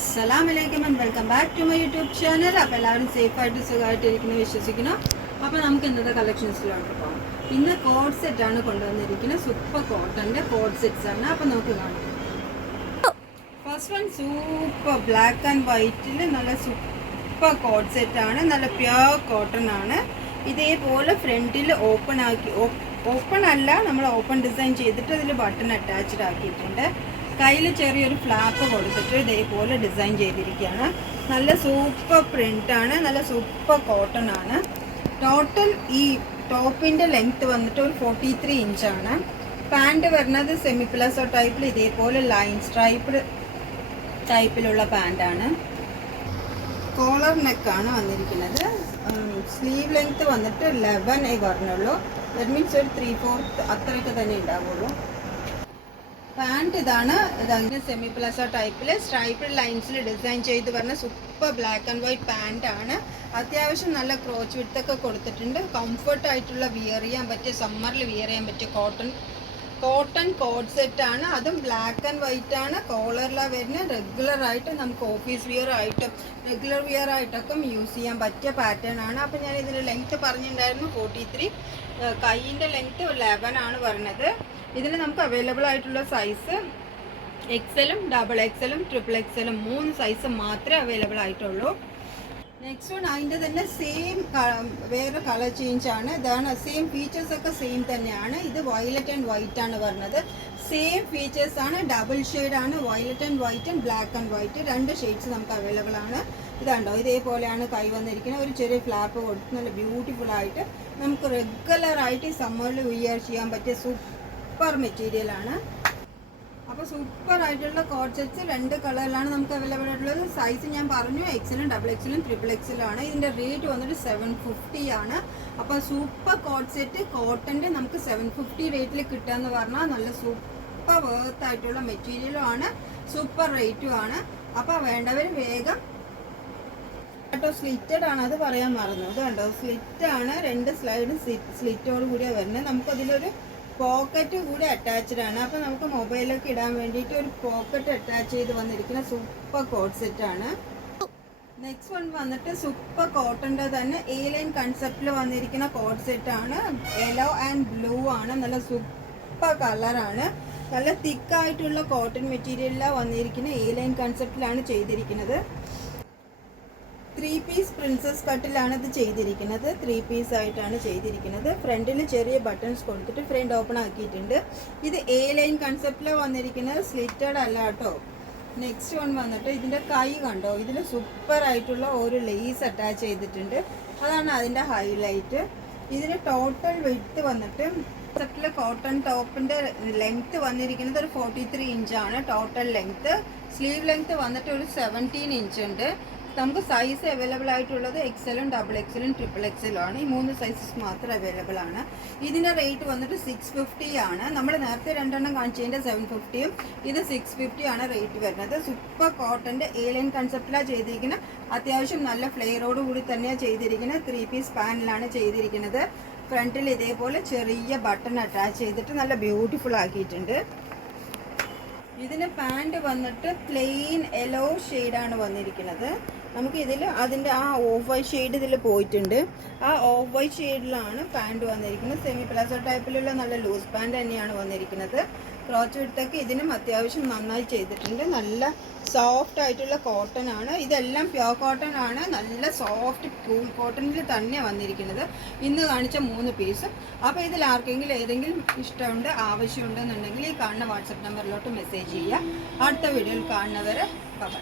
Assalamualaikum and welcome back to my YouTube channel. അപ്പോൾ എല്ലാവരും safe ആയിട്ട് സുഖമായിട്ടിരിക്കുന്നു വിശ്വസിക്കുന്നു. അപ്പോൾ നമുക്ക് ഇന്നത്തെ കളക്ഷൻസിലോട്ട് പോകാം. ഇന്ന് കോഡ് സെറ്റ് ആണ് കൊണ്ടുവന്നിരിക്കുന്നത്. സൂപ്പർ കോട്ടന്റെ കോഡ് സെറ്റ്സ് ആണ്. അപ്പോൾ നമുക്ക് കാണാം. First one super black and വൈറ്റിൽ നല്ല സൂപ്പർ കോഡ് സെറ്റ് ആണ്. നല്ല പ്യുർ കോട്ടൺ ആണ്. ഇതേപോലെ ഫ്രണ്ടിൽ ഓപ്പൺ അല്ല, നമ്മൾ ഓപ്പൺ ഡിസൈൻ ചെയ്തിട്ട് അതിൽ ബട്ടൺ അറ്റാച്ച്ഡ് ആക്കിയിട്ടുണ്ട്. കയ്യിൽ ചെറിയൊരു ഫ്ലാപ്പ് കൊടുത്തിട്ട് ഇതേപോലെ ഡിസൈൻ ചെയ്തിരിക്കുകയാണ്. നല്ല സൂപ്പർ പ്രിൻ്റാണ്, നല്ല സൂപ്പർ കോട്ടൺ ആണ്. ടോട്ടൽ ഈ ടോപ്പിൻ്റെ ലെങ്ത്ത് വന്നിട്ട് ഒരു 43 ഇഞ്ചാണ്. പാൻറ് വരുന്നത് സെമി പ്ലസോ ടൈപ്പിൽ ഇതേപോലെ ലൈൻ സ്ട്രൈപ്ഡ് ടൈപ്പിലുള്ള പാൻറ്റാണ്. കോളർ നെക്കാണ് വന്നിരിക്കുന്നത്. സ്ലീവ് ലെങ്ത്ത് വന്നിട്ട് 11 പറഞ്ഞുള്ളൂ. ദാറ്റ് മീൻസ് ഒരു 3/4 അത്രയൊക്കെ തന്നെ ഉണ്ടാവുള്ളൂ. പാൻറ് ഇതാണ്. ഇതങ്ങനെ സെമി പ്ലസോ ടൈപ്പിൽ സ്ട്രൈപ്ഡ് ലൈൻസിൽ ഡിസൈൻ ചെയ്ത് പറഞ്ഞ super black and white pant ആണ്. അത്യാവശ്യം നല്ല ക്രോച്ച് വിഡ്ത്തൊക്കെ കൊടുത്തിട്ടുണ്ട്. കംഫർട്ടായിട്ടുള്ള വിയർ ചെയ്യാൻ പറ്റിയ, സമ്മറിൽ വിയർ ചെയ്യാൻ പറ്റിയ കോട്ടൺ കോഡ് സെറ്റ് ആണ്. അതും ബ്ലാക്ക് ആൻഡ് വൈറ്റ് ആണ്. കോളറിലാണ് വരുന്നത്. റെഗുലറായിട്ട് നമുക്ക് ഓഫീസ് വിയർ ആയിട്ടും റെഗുലർ വിയർ ആയിട്ടൊക്കെ യൂസ് ചെയ്യാൻ പറ്റിയ പാറ്റേൺ ആണ്. അപ്പോൾ ഞാൻ ഇതിൻ്റെ ലെങ്ത്ത് പറഞ്ഞിട്ടുണ്ടായിരുന്നു 43. കൈയിൻ്റെ ലെങ്ത്ത് 11 ആണ് പറഞ്ഞത്. ഇതിൽ നമുക്ക് അവൈലബിൾ ആയിട്ടുള്ള സൈസ് എക്സലും ഡബിൾ എക്സലും ട്രിപ്പിൾ എക്സലും 3 സൈസ് മാത്രമേ അവൈലബിൾ ആയിട്ടുള്ളൂ. നെക്സ്റ്റ് വൺ അതിൻ്റെ തന്നെ സെയിം വേറെ കളർ ചേഞ്ച് ആണ്. ഇതാണ് സെയിം ഫീച്ചേഴ്സ് ഒക്കെ സെയിം തന്നെയാണ്. ഇത് വയലറ്റ് ആൻഡ് വൈറ്റ് ആണ് പറഞ്ഞത്. സെയിം ഫീച്ചേഴ്സ് ആണ്. ഡബിൾ ഷെയ്ഡ് ആണ്. Violet and white and black and white 2 shades നമുക്ക് അവൈലബിൾ ആണ്. ഇതാണ്ടോ, ഇതേപോലെയാണ് കൈ വന്നിരിക്കുന്നത്. ഒരു ചെറിയ ഫ്ലാപ്പ് കൊടുത്ത് നല്ല ബ്യൂട്ടിഫുൾ ആയിട്ട് നമുക്ക് റെഗുലറായിട്ട് ഈ സമ്മറിൽ വിയർ ചെയ്യാൻ പറ്റിയ സൂപ്പർ മെറ്റീരിയലാണ്. അപ്പോൾ സൂപ്പർ ആയിട്ടുള്ള കോഡ് സെറ്റ്സ് 2 കളറിലാണ് നമുക്ക് അവൈലബിൾ ആയിട്ടുള്ളത്. സൈസ് ഞാൻ പറഞ്ഞു, എക്സലും ഡബിൾ എക്സലും ട്രിപ്പിൾ എക്സലും ആണ്. ഇതിൻ്റെ റേറ്റ് വന്നിട്ട് 750 ആണ്. അപ്പോൾ സൂപ്പർ കോഡ് സെറ്റ് കോട്ടൻ്റെ നമുക്ക് 750 റേറ്റിൽ കിട്ടുകയെന്ന് പറഞ്ഞാൽ നല്ല സൂപ്പർ വർത്ത് ആയിട്ടുള്ള മെറ്റീരിയലും ആണ്, സൂപ്പർ റേറ്റും ആണ്. അപ്പോൾ വേണ്ടവർ വേഗം കേട്ടോ. സ്ലിറ്റഡ് ആണ്, അത് പറയാൻ മറന്നു. അത് കണ്ടോ, സ്ലിറ്റ് ആണ്. 2 സ്ലൈഡ് സ്ലിറ്റോട് കൂടിയാണ് വരുന്നത്. നമുക്കതിലൊരു പോക്കറ്റ് കൂടി അറ്റാച്ച്ഡ് ആണ്. അപ്പോൾ നമുക്ക് മൊബൈലൊക്കെ ഇടാൻ വേണ്ടിയിട്ട് ഒരു പോക്കറ്റ് അറ്റാച്ച് ചെയ്ത് വന്നിരിക്കുന്ന സൂപ്പർ കോഡ് സെറ്റ് ആണ്. നെക്സ്റ്റ് വൺ വന്നിട്ട് സൂപ്പർ കോട്ടൻ്റെ തന്നെ A-ലൈൻ കൺസെപ്റ്റിൽ വന്നിരിക്കുന്ന കോഡ് സെറ്റ് ആണ്. യെല്ലോ ആൻഡ് ബ്ലൂ ആണ്. നല്ല സൂപ്പർ കളറാണ്. നല്ല തിക്കായിട്ടുള്ള കോട്ടൺ മെറ്റീരിയലിലാണ് വന്നിരിക്കുന്നത്. A-ലൈൻ കൺസെപ്റ്റിലാണ് ചെയ്തിരിക്കുന്നത്. 3 പീസ് പ്രിൻസസ് കട്ടിലാണ് ഇത് ചെയ്തിരിക്കുന്നത്. 3 പീസ് ആയിട്ടാണ് ചെയ്തിരിക്കുന്നത്. ഫ്രണ്ടിൽ ചെറിയ ബട്ടൺസ് കൊടുത്തിട്ട് ഫ്രണ്ട് ഓപ്പൺ ആക്കിയിട്ടുണ്ട്. ഇത് A-ലൈൻ കൺസെപ്റ്റിലാണ് വന്നിരിക്കുന്നത്. സ്ലിറ്റഡ് അല്ല കേട്ടോ. നെക്സ്റ്റ് വൺ വന്നിട്ട് ഇതിൻ്റെ കൈ കണ്ടോ, ഇതിൽ സൂപ്പർ ആയിട്ടുള്ള ഒരു ലേസ് അറ്റാച്ച് ചെയ്തിട്ടുണ്ട്. അതാണ് അതിൻ്റെ ഹൈലൈറ്റ്. ഇതിന് ടോട്ടൽ വിഡ്ത്ത് വന്നിട്ട് കൺസെപ്റ്റിൽ കോട്ടൺ ടോപ്പിൻ്റെ ലെങ്ത്ത് വന്നിരിക്കുന്നത് ഒരു 43 ഇഞ്ചാണ് ടോട്ടൽ ലെങ്ത്ത്. സ്ലീവ് ലെങ്ത്ത് വന്നിട്ട് ഒരു 17 ഇഞ്ച് ഉണ്ട്. നമുക്ക് സൈസ് അവൈലബിൾ ആയിട്ടുള്ളത് എക്സലും ഡബിൾ എക്സലും ട്രിപ്പിൾ എക്സലും ആണ്. ഈ 3 സൈസസ് മാത്രം അവൈലബിൾ ആണ്. ഇതിൻ്റെ റേറ്റ് വന്നിട്ട് 650 ആണ്. നമ്മൾ നേരത്തെ 2 കാണിച്ചതിൻ്റെ 750യും ഇത് 650 ആണ് റേറ്റ് വരുന്നത്. സൂപ്പർ കോട്ടൻ്റെ A-ലൈൻ കൺസെപ്റ്റിലാണ് ചെയ്തിരിക്കുന്നത്. അത്യാവശ്യം നല്ല ഫ്ലെയറോട് കൂടി തന്നെയാണ് ചെയ്തിരിക്കുന്നത്. 3 പീസ് പാനിലാണ് ചെയ്തിരിക്കുന്നത്. ഫ്രണ്ടിൽ ഇതേപോലെ ചെറിയ ബട്ടൺ അറ്റാച്ച് ചെയ്തിട്ട് നല്ല ബ്യൂട്ടിഫുൾ ആക്കിയിട്ടുണ്ട്. ഇതിന് പാൻറ് വന്നിട്ട് പ്ലെയിൻ യെല്ലോ ഷെയ്ഡാണ് വന്നിരിക്കുന്നത്. നമുക്ക് ഇതിൽ അതിൻ്റെ ആ ഓഫ് വൈറ്റ് ഷെയ്ഡ് ഇതിൽ പോയിട്ടുണ്ട്. ആ ഓഫ് വൈറ്റ് ഷെയ്ഡിലാണ് പാൻറ് വന്നിരിക്കുന്നത്. സെമി പ്ലാസോ ടൈപ്പിലുള്ള നല്ല ലൂസ് പാൻറ് തന്നെയാണ് വന്നിരിക്കുന്നത്. ക്രോച്ച് വിഡ്ത്തൊക്കെ ഇതിനും അത്യാവശ്യം നന്നായി ചെയ്തിട്ടുണ്ട്. നല്ല സോഫ്റ്റ് ആയിട്ടുള്ള കോട്ടൺ ആണ്. ഇതെല്ലാം പ്യോർ കോട്ടൺ ആണ്. നല്ല സോഫ്റ്റ് കൂൾ കോട്ടണിൽ തന്നെ വന്നിരിക്കുന്നത്. ഇന്ന് കാണിച്ച 3 പീസും. അപ്പോൾ ഇതിൽ ആർക്കെങ്കിലും ഏതെങ്കിലും ഇഷ്ടമുണ്ട്, ആവശ്യമുണ്ടെന്നുണ്ടെങ്കിൽ ഈ കാണുന്ന വാട്സപ്പ് നമ്പറിലോട്ട് മെസ്സേജ് ചെയ്യുക. അടുത്ത വീഡിയോയിൽ കാണുന്നവരെ ബൈ.